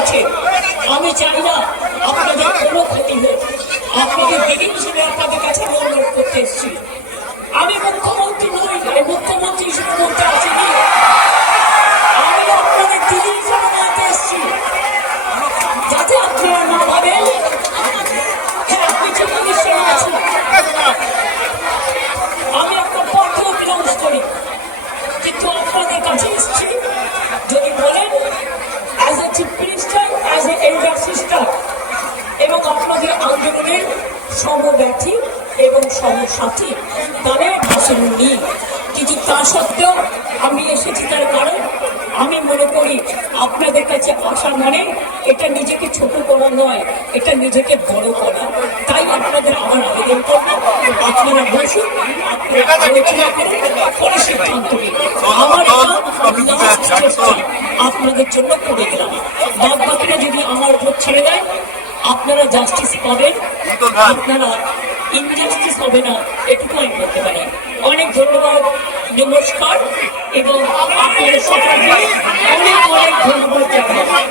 আছে। আমি চাই না আপনাদের কোনো ক্ষতি হোক। আপনাদের দিদি হিসেবে আপনাদের কাছে অনুরোধ করতে এসেছি। আমি মুখ্যমন্ত্রী নই, মুখ্যমন্ত্রী হিসেবে বলতে আসিনি, আমি আপনাদের দিদি হিসেবে বলতে এসেছি, যাতে আপনারা না ভাবেন হ্যাঁ আপনি যে পরিশ্রম আছেন। আমি আপনার পক্ষেও বিলম্ব করি, কিন্তু আপনাদের কাছে এসেছি যদি বলেন as a chief minister, as a elder sister এবং আপনাদের আন্দোলনের সমব্যথী এবং সমসাথী, তাদের ভাষণী। কিন্তু তা সত্ত্বেও আমি এসেছি তার কারণ আমি মনে করি আপনাদের কাছে আসা মানে এটা নিজেকে ছোট করা নয়, এটা নিজেকে বড় করা। তাই আপনাদের আমার আবেদন করব, আপনারা বসুন, আপনারা আলোচনা করুন, পরে সিদ্ধান্ত নিন। আমার আপনাদের জন্য করে গেলাম, বাদ বাকিরা যদি আমার উপর ছেড়ে দেয় আপনারা জাস্টিস পাবেন, আপনারা ইনজাস্টিস হবে না, এটুকু আমি বলতে পারি। অনেক ধন্যবাদ, নমস্কার এবং আপনাদের সকলকে অনেক অনেক ধন্যবাদ জানাই।